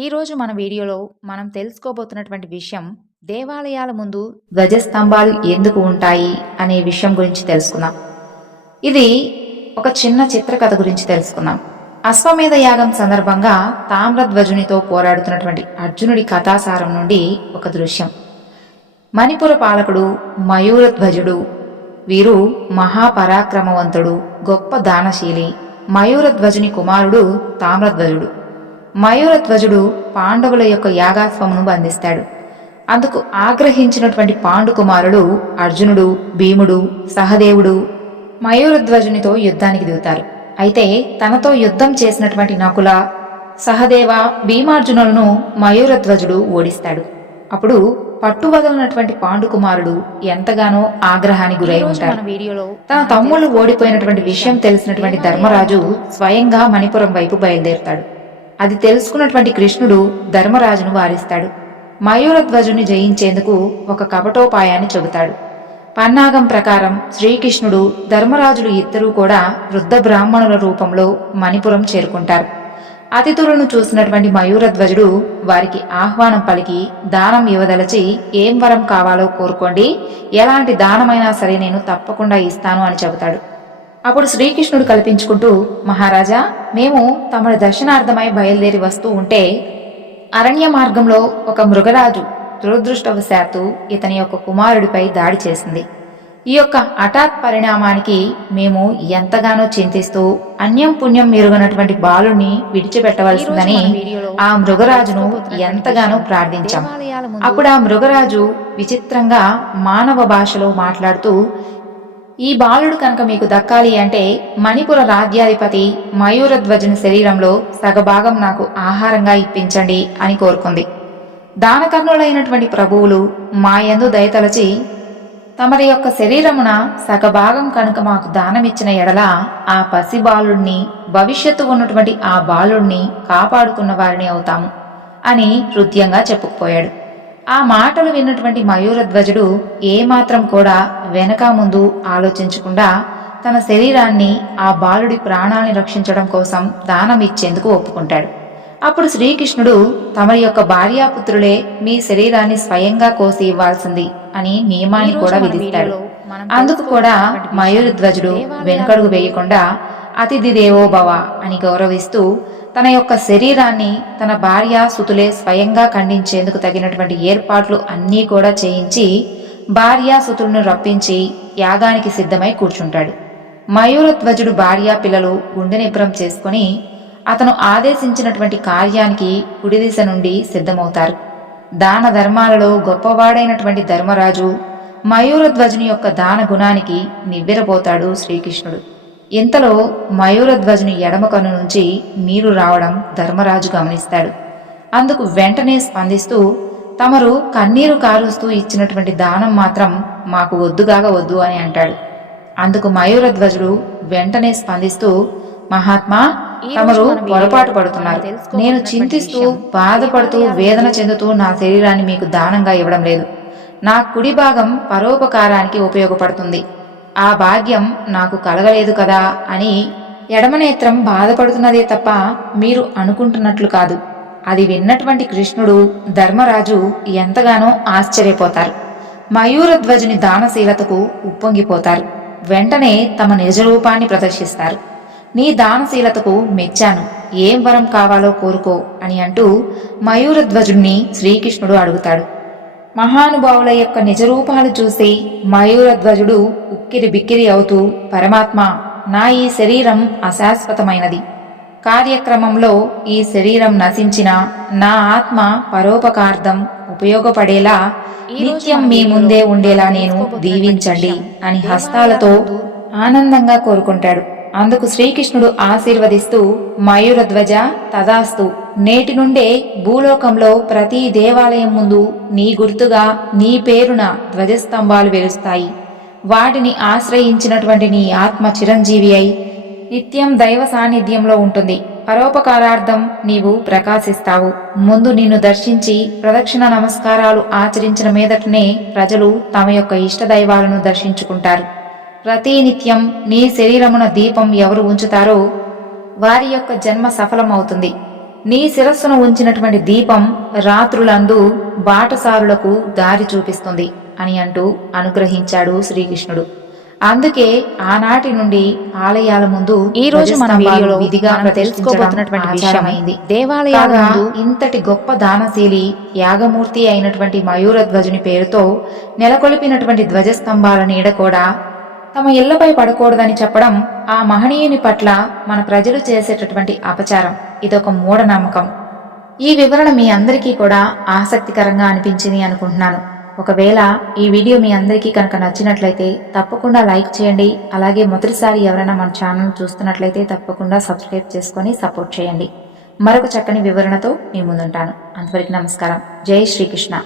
ఈరోజు మన వీడియోలో మనం తెలుసుకోబోతున్నటువంటి విషయం దేవాలయాల ముందు ధ్వజస్తంభాలు ఎందుకు ఉంటాయి అనే విషయం గురించి తెలుసుకుందాం. ఇది ఒక చిన్న చిత్రకథ గురించి తెలుసుకుందాం. అశ్వమేధ యాగం సందర్భంగా తామ్రధ్వజునితో పోరాడుతున్నటువంటి అర్జునుడి కథాసారం నుండి ఒక దృశ్యం. మణిపుర పాలకుడు మయూరధ్వజుడు. వీరు మహాపరాక్రమవంతుడు, గొప్ప దానశీలి. మయూరధ్వజుని కుమారుడు తామ్రధ్వజుడు. మయూరధ్వజుడు పాండవుల యొక్క యాగాశ్వమును బంధిస్తాడు. అందుకు ఆగ్రహించినటువంటి పాండుకుమారుడు అర్జునుడు, భీముడు, సహదేవుడు మయూరధ్వజునితో యుద్ధానికి దిగుతారు. అయితే తనతో యుద్ధం చేసినటువంటి నకుల, సహదేవ, భీమార్జునులను మయూరధ్వజుడు ఓడిస్తాడు. అప్పుడు పట్టువదలనటువంటి పాండుకుమారుడు ఎంతగానో ఆగ్రహానికి గురై ఉంటాడు. తన తమ్ముళ్ళు ఓడిపోయినటువంటి విషయం తెలిసినటువంటి ధర్మరాజు స్వయంగా మణిపురం వైపు బయలుదేరుతాడు. అది తెలుసుకున్నటువంటి కృష్ణుడు ధర్మరాజును వారిస్తాడు. మయూరధ్వజుని జయించేందుకు ఒక కపటోపాయాన్ని చెబుతాడు. పన్నాగం ప్రకారం శ్రీకృష్ణుడు, ధర్మరాజులు ఇద్దరూ కూడా వృద్ధ బ్రాహ్మణుల రూపంలో మణిపురం చేరుకుంటారు. అతిథులను చూసినటువంటి మయూరధ్వజుడు వారికి ఆహ్వానం పలికి దానం ఇవ్వదలచి ఏం వరం కావాలో కోరుకోండి, ఎలాంటి దానమైనా సరే నేను తప్పకుండా ఇస్తాను అని చెబుతాడు. అప్పుడు శ్రీకృష్ణుడు కల్పించుకుంటూ, మహారాజా, మేము తమరి దర్శనార్థమై బయలుదేరి వస్తూ ఉంటే అరణ్య మార్గంలో ఒక మృగరాజు దురదృష్టవశాత్తు ఇతని యొక్క కుమారుడిపై దాడి చేసింది. ఈ యొక్క హఠాత్ పరిణామానికి మేము ఎంతగానో చింతిస్తూ అన్యం పుణ్యం మెరుగనటువంటి బాలుని విడిచిపెట్టవలసిందని ఆ మృగరాజును ఎంతగానో ప్రార్థించాం. అప్పుడు ఆ మృగరాజు విచిత్రంగా మానవ భాషలో మాట్లాడుతూ, ఈ బాలుడు కనుక మీకు దక్కాలి అంటే మణిపుర రాజ్యాధిపతి మయూరధ్వజుని శరీరంలో సగభాగం నాకు ఆహారంగా ఇప్పించండి అని కోరుకుంది. దానకర్ణులైనటువంటి ప్రభువులు మాయందు దయతలచి తమరి యొక్క శరీరమున సగభాగం కనుక మాకు దానమిచ్చిన ఎడల ఆ పసిబాలుణ్ణి, భవిష్యత్తు ఉన్నటువంటి ఆ బాలుణ్ణి కాపాడుకున్న వారిని అవుతాము అని హృదయంగా చెప్పుకుపోయాడు. ఆ మాటలు విన్నటువంటి మయూరధ్వజుడు ఏమాత్రం కూడా వెనక ముందు ఆలోచించకుండా తన శరీరాన్ని ఆ బాలుడి ప్రాణాన్ని రక్షించడం కోసం దానం ఇచ్చేందుకు ఒప్పుకుంటాడు. అప్పుడు శ్రీకృష్ణుడు తమరి యొక్క భార్యాపుత్రులే మీ శరీరాన్ని స్వయంగా కోసి ఇవ్వాల్సింది అని నియమాన్ని కూడా విధిస్తాడు. అందుకు కూడా మయూరధ్వజుడు వెనుకడుగు వేయకుండా అతిథి దేవో భవ అని గౌరవిస్తూ తన యొక్క శరీరాన్ని తన భార్య సుతులే స్వయంగా ఖండించేందుకు తగినటువంటి ఏర్పాట్లు అన్నీ కూడా చేయించి భార్య సుతులను రప్పించి యాగానికి సిద్ధమై కూర్చుంటాడు. మయూరధ్వజుడు భార్య పిల్లలు గుండె నిబ్రం చేసుకుని అతను ఆదేశించినటువంటి కార్యానికి కుడి దిశ నుండి సిద్ధమవుతారు. దాన ధర్మాలలో గొప్పవాడైనటువంటి ధర్మరాజు మయూరధ్వజుని యొక్క దాన గుణానికి నివ్వెరపోతాడు శ్రీకృష్ణుడు. ఇంతలో మయూరధ్వజుని ఎడమ కన్ను నుంచి నీరు రావడం ధర్మరాజు గమనిస్తాడు. అందుకు వెంటనే స్పందిస్తూ, తమరు కన్నీరు కారుస్తూ ఇచ్చినటువంటి దానం మాత్రం మాకు వద్దుగాక వద్దు అని అంటాడు. అందుకు మయూరధ్వజుడు వెంటనే స్పందిస్తూ, మహాత్మా, తమరు పొరపాటు పడుతున్నారు. నేను చింతిస్తూ బాధపడుతూ వేదన చెందుతూ నా శరీరాన్ని మీకు దానంగా ఇవ్వడం లేదు. నా కుడి భాగం పరోపకారానికి ఉపయోగపడుతుంది. ఆ భాగ్యం నాకు కలగలేదు కదా అని ఎడమనేత్రం బాధపడుతున్నదే తప్ప మీరు అనుకుంటున్నట్లు కాదు. అది విన్నటువంటి కృష్ణుడు, ధర్మరాజు ఎంతగానో ఆశ్చర్యపోతారు. మయూరధ్వజుని దానశీలతకు ఉప్పొంగిపోతారు. వెంటనే తమ నిజరూపాన్ని ప్రదర్శిస్తారు. నీ దానశీలతకు మెచ్చాను, ఏం వరం కావాలో కోరుకో అని అంటూ మయూరధ్వజుణ్ణి శ్రీకృష్ణుడు అడుగుతాడు. మహానుభావుల యొక్క నిజరూపాలు చూసి మయూరధ్వజుడు ఉక్కిరి బిక్కిరి అవుతూ, పరమాత్మ, నా ఈ శరీరం అశాశ్వతమైనది. కార్యక్రమంలో ఈ శరీరం నశించిన నా ఆత్మ పరోపకార్థం ఉపయోగపడేలా నిత్యం మీ ముందే ఉండేలా నేను దీవించండి అని హస్తాలతో ఆనందంగా కోరుకుంటాడు. అందుకు శ్రీకృష్ణుడు ఆశీర్వదిస్తూ, మయూరధ్వజ, తదాస్తు, నేటి నుండే భూలోకంలో ప్రతి దేవాలయం ముందు నీ గుర్తుగా నీ పేరున ధ్వజస్తంభాలు వెలుస్తాయి. వాటిని ఆశ్రయించినటువంటి నీ ఆత్మ చిరంజీవి అయి నిత్యం దైవ సాన్నిధ్యంలో ఉంటుంది. పరోపకారార్థం నీవు ప్రకాశిస్తావు. ముందు నిన్ను దర్శించి ప్రదక్షిణ నమస్కారాలు ఆచరించిన మీదటనే ప్రజలు తమ యొక్క ఇష్టదైవాలను దర్శించుకుంటారు. ప్రతినిత్యం నీ శరీరమున దీపం ఎవరు ఉంచుతారో వారి యొక్క జన్మ సఫలమవుతుంది. నీ శిరస్సును ఉంచినటువంటి దీపం రాత్రులందు బాటసారులకు దారి చూపిస్తుంది అని అంటూ అనుగ్రహించాడు శ్రీకృష్ణుడు. అందుకే ఆనాటి నుండి ఆలయాల ముందు ఈ రోజు మన వీడియోలో విధిగా తెలుసుకోబోతున్నటువంటి విషయమైంది. దేవాలయాల ముందు ఇంతటి గొప్ప దానశీలి యాగమూర్తి అయినటువంటి మయూరధ్వజుని పేరుతో నెలకొల్పినటువంటి ధ్వజస్తంభాల నీడ కూడా తమ ఇళ్లపై పడకూడదని చెప్పడం ఆ మహనీయుని పట్ల మన ప్రజలు చేసేటటువంటి అపచారం. ఇదొక మూఢనమ్మకం. ఈ వివరణ మీ అందరికీ కూడా ఆసక్తికరంగా అనిపించింది అనుకుంటున్నాను. ఒకవేళ ఈ వీడియో మీ అందరికీ కనుక నచ్చినట్లయితే తప్పకుండా లైక్ చేయండి. అలాగే మొదటిసారి ఎవరైనా మన ఛానల్ చూస్తున్నట్లయితే తప్పకుండా సబ్స్క్రైబ్ చేసుకొని సపోర్ట్ చేయండి. మరొక చక్కని వివరణతో మీ ముందుంటాను. అంతవరకు నమస్కారం. జై శ్రీకృష్ణ.